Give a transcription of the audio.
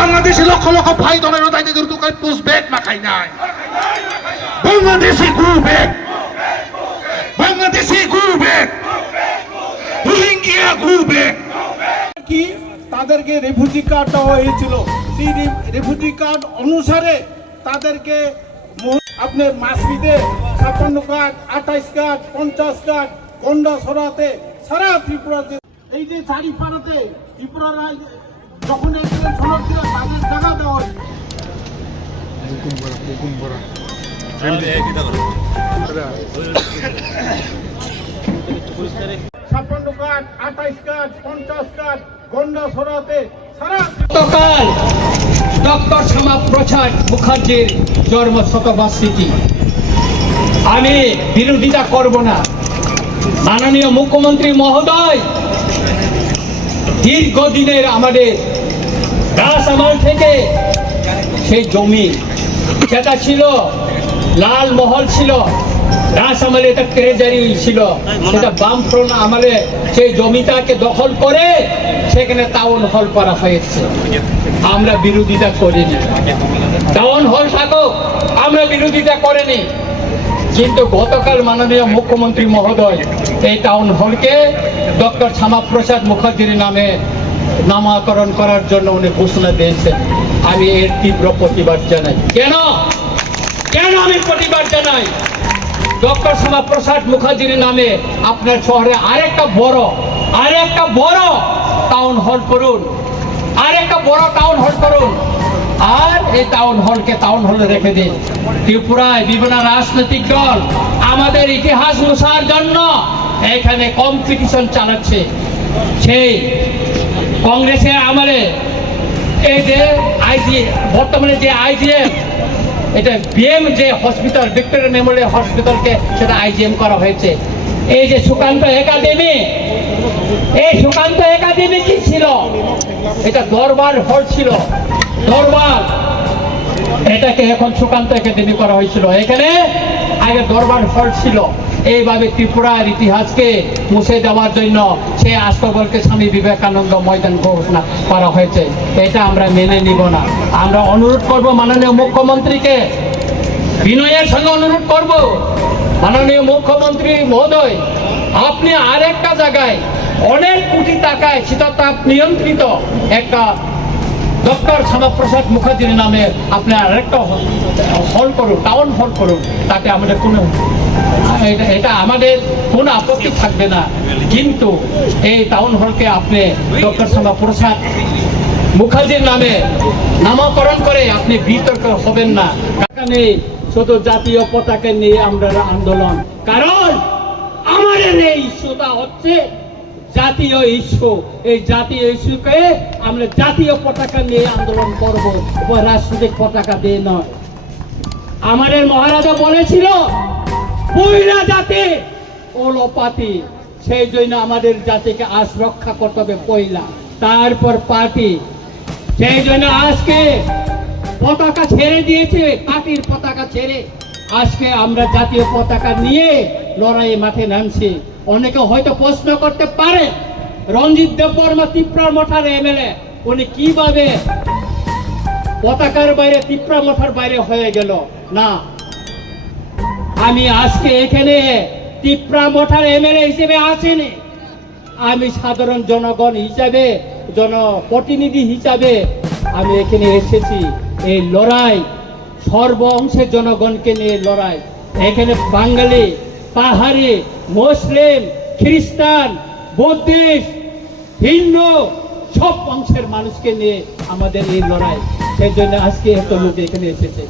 বাংলাদেশে লক্ষ লক্ষ ভাই দলের দায়িত্বের দোকান পোস্ট ব্যাগ মাখাই নাই। বাংলাদেশি গু ব্যাগ, বাংলাদেশি গু ব্যাগ, রোহিঙ্গিয়া গু ব্যাগ। কি তাদেরকে রেফিউজি কার্ড দেওয়া হয়েছিল, সেই রেফিউজি কার্ড অনুসারে তাদেরকে আপনার মাসবিতে 56 কার্ড, 28 কার্ড, 50 কার্ড, গন্ডা সরাতে সারা ত্রিপুরাতে, এই যে চারিপাড়াতে ত্রিপুরা যখন সনদ দিল তাদের টাকা দেওয়া হয়। 56 কার্ড, 28 কার্ড, 50 কার্ড, গন্ডা সরাতে সারা। গতকাল ডক্টর শ্যামাপ্রসাদ মুখার্জির জন্ম শতবার্ষিকী, আমি বিরোধিতা করব না। মাননীয় মুখ্যমন্ত্রী মহোদয় দীর্ঘদিনের আমাদের দাস আমল থেকে সেই জমি যেটা ছিল লাল মহল ছিল, দাস আমলে এটা ট্রেজারি ছিল, সেটা বামফ্রন্ট আমলে সেই জমিটাকে দখল করে সেখানে টাউন হল করা হয়েছে। আমরা বিরোধিতা করিনি, টাউন হল থাকুক, আমরা বিরোধিতা করিনি। কিন্তু গতকাল মাননীয় মুখ্যমন্ত্রী মহোদয় এই টাউন হলকে ডক্টর শ্যামাপ্রসাদ মুখার্জির নামে নামকরণ করার জন্য উনি ঘোষণা দিয়েছেন। আমি এর তীব্র প্রতিবাদ জানাই। কেন আমি প্রতিবাদ জানাই? ডক্টর শ্যামাপ্রসাদ মুখার্জির নামে আপনার শহরে আরেকটা বড় টাউন হল করুন, আরেকটা বড় টাউন হল করুন, আর এই টাউন হলকে টাউন হলে রেখে দিন। ত্রিপুরায় বিভিন্ন রাজনৈতিক দল আমাদের ইতিহাস মুছার জন্য এখানে কম্পিটিশন চালাচ্ছে। সেই কংগ্রেসের আমলে এই যে বর্তমানে যে আইজিএম, এটা বিএম যে হসপিটাল, ভিক্টোরিয়া মেমোরিয়াল হসপিটালকে সেটা আইজিএম করা হয়েছে। এই যে সুকান্ত একাডেমি, এই সুকান্ত একাডেমি কি ছিল? এটা দরবার হল ছিল, দরবার, এটাকে এখন সুকান্ত একাডেমি করা হয়েছিল। এখানে আগে দরবার হল ছিল। এইভাবে ত্রিপুরার ইতিহাসকে মুছে দেওয়ার জন্য সেই আস্তবলকে স্বামী বিবেকানন্দ ময়দান ঘোষণা করা হয়েছে। এটা আমরা মেনে নিব না। আমরা অনুরোধ করব মাননীয় মুখ্যমন্ত্রীকে, বিনয়ের সঙ্গে অনুরোধ করব, মাননীয় মুখ্যমন্ত্রী মহোদয়, আপনি আরেকটা জায়গায় অনেক কোটি টাকায় শীততাপ নিয়ন্ত্রিত একটা ডক্টর শ্যামাপ্রসাদ মুখার্জির নামে আপনি আরেকটা হল করুন, টাউন হল করুন, তাতে আমাদের এটা আমাদের কোনো আপত্তি থাকবে না। কিন্তু এই টাউন হলকে আপনি ডক্টর শ্যামাপ্রসাদ মুখার্জির নামে নামকরণ করে আপনি বিতর্ক হবেন না। টাকা নেই, শুধু জাতীয় পতাকা নিয়ে আমরা আন্দোলন, কারণ আমাদের এই ইস্যুটা হচ্ছে জাতীয় ইস্যু। এই জাতীয় ইস্যুকে আমরা জাতীয় পতাকা নিয়ে আন্দোলন করব, রাজনৈতিক পতাকা দিয়ে নয়। আমাদের মহারাজা বলেছিল পয়লা জাতি ওলোপাতি, সেই জন্য আমাদের জাতিকে আজ রক্ষা করতে হবে পয়লা, তারপর পার্টি। সেই জন্য আজকে পতাকা ছেড়ে দিয়েছে, পার্টির পতাকা ছেড়ে আজকে আমরা জাতীয় পতাকা নিয়ে লড়াই মাঠে নামছি। অনেকে হয়তো প্রশ্ন করতে পারে রঞ্জিত দেববর্মা ত্রিপুরা মঠার এমএলএ, উনি কিভাবে পতাকার বাইরে ত্রিপুরা মঠার বাইরে হয়ে গেল? না, আমি আজকে এখানে ত্রিপুরা মঠার এমএলএ হিসেবে আসেনি, আমি সাধারণ জনগণ হিসাবে, জনপ্রতিনিধি হিসাবে আমি এখানে এসেছি। এই লড়াই সর্ব অংশের জনগণকে নিয়ে লড়াই। এখানে বাঙালি, পাহাড়ি, মুসলিম, খ্রিস্টান, বৌদ্ধিস্ট, হিন্দু সব অংশের মানুষকে নিয়ে আমাদের এই লড়াই। সেই জন্য আজকে এত লোক এখানে এসেছে।